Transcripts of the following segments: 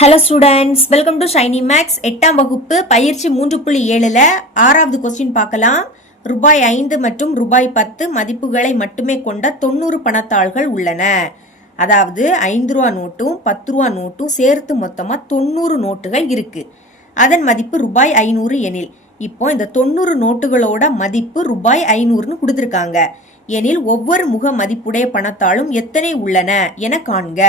Hello students welcome to Shiny Max எட்டாம் வகுப்பு பயிற்சி மூன்று புள்ளி ஏழில் ஆறாவது கொஸ்டின் பார்க்கலாம். ரூபாய் ஐந்து மற்றும் ரூபாய் பத்து மதிப்புகளை மட்டுமே கொண்ட தொண்ணூறு பணத்தாள்கள் உள்ளன. அதாவது ஐந்து ரூபா நோட்டும் பத்து ரூபா நோட்டும் சேர்த்து மொத்தமாக தொண்ணூறு நோட்டுகள் இருக்கு. அதன் மதிப்பு ரூபாய் ஐநூறு எனில் இப்போ இந்த தொண்ணூறு நோட்டுகளோட மதிப்பு ரூபாய் ஐநூறுன்னு கொடுத்துருக்காங்க. எனில் ஒவ்வொரு முக மதிப்புடைய பணத்தாலும் எத்தனை உள்ளன என காண்க.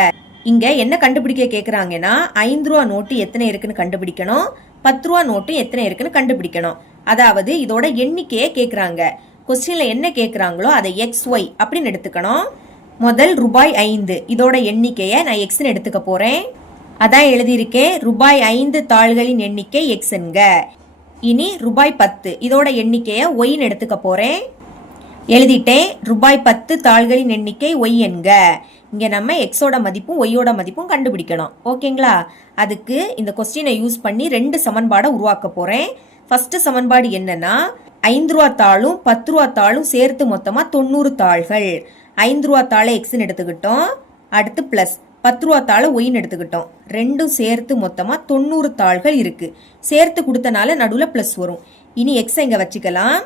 இங்கே என்ன கண்டுபிடிக்க கேட்குறாங்கன்னா ஐந்து ரூபா நோட்டு எத்தனை இருக்குன்னு கண்டுபிடிக்கணும். பத்து ரூபா நோட்டு எத்தனை இருக்குன்னு கண்டுபிடிக்கணும். அதாவது இதோட எண்ணிக்கையை கேட்குறாங்க கொஸ்டினில் என்ன கேட்குறாங்களோ அதை எக்ஸ் ஒய் அப்படின்னு எடுத்துக்கணும். முதல் ரூபாய் ஐந்து. இதோட எண்ணிக்கையை நான் எக்ஸ்னு எடுத்துக்க போகிறேன் அதான் எழுதியிருக்கேன் ரூபாய் ஐந்து தாள்களின் எண்ணிக்கை எக்ஸ்ங்க இனி ரூபாய் பத்து. இதோட எண்ணிக்கையை ஒய்ன்னு எடுத்துக்க போகிறேன் எழுதிட்டேன் ரூபாய் பத்து தாள்களின் எண்ணிக்கை ஒய் என்க. இங்கே நம்ம எக்ஸோட மதிப்பும் ஒய்யோட மதிப்பும் கண்டுபிடிக்கணும். ஓகேங்களா? அதுக்கு இந்த கொஸ்டினை யூஸ் பண்ணி ரெண்டு சமன்பாடை உருவாக்க போகிறேன் ஃபஸ்ட்டு சமன்பாடு என்னன்னா ஐந்து ரூபா தாளும் பத்து ரூபா தாளும் சேர்த்து மொத்தமாக தொண்ணூறு தாள்கள். ஐந்து ரூபா தாளை எக்ஸ்ன்னு எடுத்துக்கிட்டோம். அடுத்து ப்ளஸ் பத்து ரூபா தாளை ஒயின்னு எடுத்துக்கிட்டோம். ரெண்டும் சேர்த்து மொத்தமாக தொண்ணூறு தாள்கள் இருக்குது சேர்த்து கொடுத்தனால நடுவில் ப்ளஸ் வரும். இனி எக்ஸை இங்கே வச்சுக்கலாம்.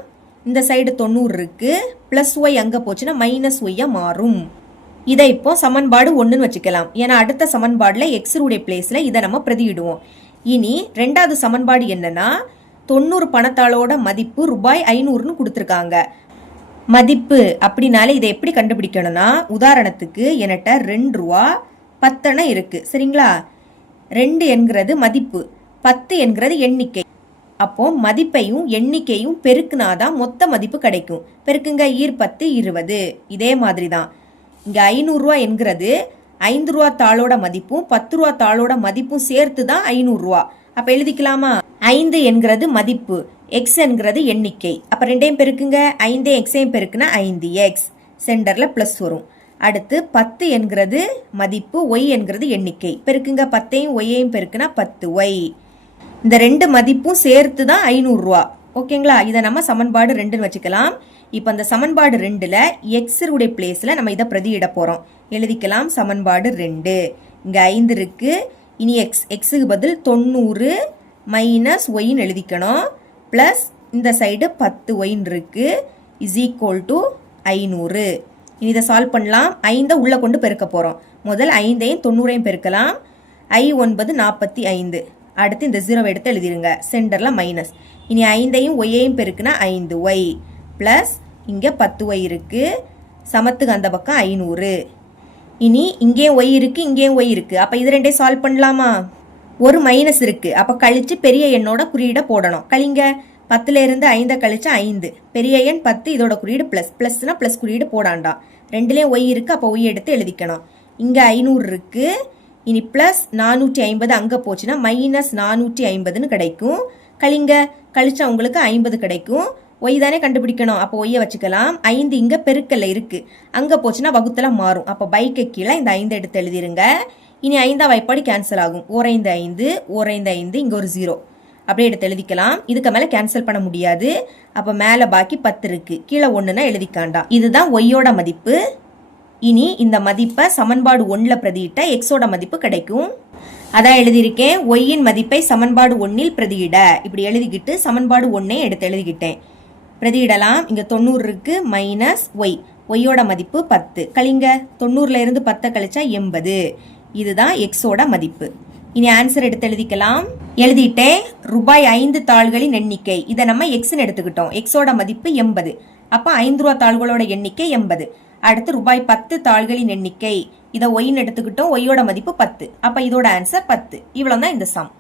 இந்த சைடு தொண்ணூறு இருக்குது ப்ளஸ் ஒய் அங்கே போச்சுன்னா மைனஸ் ஒய்யாக மாறும். இதை இப்போ சமன்பாடு ஒன்றுன்னு வச்சுக்கலாம். ஏன்னா அடுத்த சமன்பாடில் எக்ஸருடைய பிளேஸில் இதை நம்ம பிரதியிடுவோம். இனி ரெண்டாவது சமன்பாடு என்னன்னா தொண்ணூறு பணத்தாளோட மதிப்பு ரூபாய் ஐநூறுன்னு கொடுத்துருக்காங்க. மதிப்பு அப்படின்னாலே இதை எப்படி கண்டுபிடிக்கணும்னா உதாரணத்துக்கு என்கிட்ட ரெண்டு ரூபா பத்தனை இருக்குது சரிங்களா? ரெண்டு என்கிறது மதிப்பு. பத்து என்கிறது எண்ணிக்கை. அப்போ மதிப்பையும் எண்ணிக்கையும் பெருக்குனாதான் மொத்த மதிப்பு கிடைக்கும். பெருக்குங்க ஈர் பத்து இருபது. இதே மாதிரி தான் இங்கே ஐநூறுரூவா என்கிறது ஐந்து ரூபா தாளோட மதிப்பும் பத்து ரூபா தாளோட மதிப்பும் சேர்த்து தான் ஐநூறுரூவா அப்போ எழுதிக்கலாமா? ஐந்து என்கிறது மதிப்பு எக்ஸ் என்கிறது எண்ணிக்கை. அப்போ ரெண்டையும் பெருக்குங்க. ஐந்தே எக்ஸையும் பெருக்குனா ஐந்து எக்ஸ் சென்டரில் ப்ளஸ் வரும். அடுத்து பத்து என்கிறது மதிப்பு ஒய் என்கிறது எண்ணிக்கை. பெருக்குங்க பத்தையும் ஒய்யையும் பெருக்குனா பத்து ஒய் இந்த ரெண்டு மதிப்பும் சேர்த்து தான் ஐநூறுரூவா. ஓகேங்களா? இதை நம்ம சமன்பாடு ரெண்டுன்னு வச்சுக்கலாம். இப்போ அந்த சமன்பாடு ரெண்டில் எக்ஸருடைய பிளேஸில் நம்ம இதை பிரதியிட போகிறோம் எழுதிக்கலாம் சமன்பாடு ரெண்டு. இங்கே ஐந்து இருக்குது இனி எக்ஸ் எக்ஸுக்கு பதில் தொண்ணூறு மைனஸ் ஒயின்னு எழுதிக்கணும். ப்ளஸ் இந்த சைடு பத்து ஒயின் இருக்குது இஸ் ஈக்குவல் டு ஐநூறு. இனி இதை சால்வ் பண்ணலாம். ஐந்தை உள்ளே கொண்டு பெருக்க போகிறோம் முதல் ஐந்தையும் தொண்ணூறையும் பெருக்கலாம். ஐ ஒன்பது நாற்பத்தி ஐந்து. அடுத்து இந்த ஜீரோவை எடுத்து எழுதிருங்க. சென்டரில் மைனஸ் இனி ஐந்தையும் ஒய்யையும் பெருக்குனா ஐந்து ஒய். ப்ளஸ் இங்கே பத்து ஒய் இருக்குது சமத்துக்கு அந்த பக்கம் ஐநூறு. இனி இங்கேயும் ஒய் இருக்குது இங்கேயும் ஒய் இருக்குது அப்போ இது ரெண்டையும் சால்வ் பண்ணலாமா? ஒரு மைனஸ் இருக்குது அப்போ கழித்து பெரிய எண்ணோட குறியீடை போடணும். கழிங்க. பத்துலேருந்து ஐந்தை கழிச்சு ஐந்து. பெரிய எண் பத்து இதோட குறியீடு ப்ளஸ் ப்ளஸ்னால் ப்ளஸ் குறியீடு போடாண்டாம். ரெண்டுலேயும் ஒய் இருக்குது அப்போ ஒய் எடுத்து எழுதிக்கணும். இங்கே ஐநூறு இருக்குது இனி ப்ளஸ் நானூற்றி ஐம்பது அங்கே போச்சுன்னா மைனஸ் நானூற்றி ஐம்பதுன்னு கிடைக்கும். கழிங்க கழிச்சா உங்களுக்கு ஐம்பது கிடைக்கும். ஒய் தானே கண்டுபிடிக்கணும். அப்போ ஒய்யை வச்சுக்கலாம். ஐந்து இங்கே பெருக்கல்ல இருக்குது அங்கே போச்சுன்னா வகுத்தில் மாறும். அப்போ பைக்கு கீழே இந்த ஐந்து எடுத்து எழுதிருங்க. இனி ஐந்தாம் வாய்ப்பாடு கேன்சல் ஆகும். ஓரைந்து ஐந்து ஓரைந்து ஐந்து இங்கே ஒரு ஜீரோ அப்படியே எடுத்து எழுதிக்கலாம். இதுக்கு மேலே கேன்சல் பண்ண முடியாது. அப்போ மேலே பாக்கி பத்து இருக்குது கீழே ஒன்றுனா எழுதிக்காண்டா. இதுதான் ஒய்யோட மதிப்பு. இனி இந்த மதிப்பை சமன்பாடு ஒன்றில் பிரதியிட்ட எக்ஸோட மதிப்பு கிடைக்கும். அதான் எழுதியிருக்கேன் ஒய்யின் மதிப்பை சமன்பாடு ஒன்றில் பிரதியிட. இப்படி எழுதிக்கிட்டு சமன்பாடு ஒன்னே எடுத்து எழுதிக்கிட்டேன். பிரதியிடலாம். இங்கே தொண்ணூறு இருக்கு மைனஸ் ஒய் ஒய்யோட மதிப்பு பத்து. கழிங்க தொண்ணூறுல இருந்து பத்தை கழிச்சா எண்பது. இதுதான் எக்ஸோட மதிப்பு. இனி ஆன்சர் எடுத்து எழுதிக்கலாம். எழுதிட்டேன் ரூபாய் ஐந்து தாள்களின் எண்ணிக்கை. இதை நம்ம எக்ஸ்ன்னு எடுத்துக்கிட்டோம். எக்ஸோட மதிப்பு எண்பது. அப்போ ஐந்து ரூபா தாள்களோட எண்ணிக்கை எண்பது. அடுத்து ரூபாய் பத்து தாள்களின் எண்ணிக்கை. இதை ஒய்ன்னு எடுத்துக்கிட்டோம். ஒய்யோட மதிப்பு பத்து. அப்போ இதோட ஆன்சர் பத்து. இவ்வளோ தான் இந்த சம்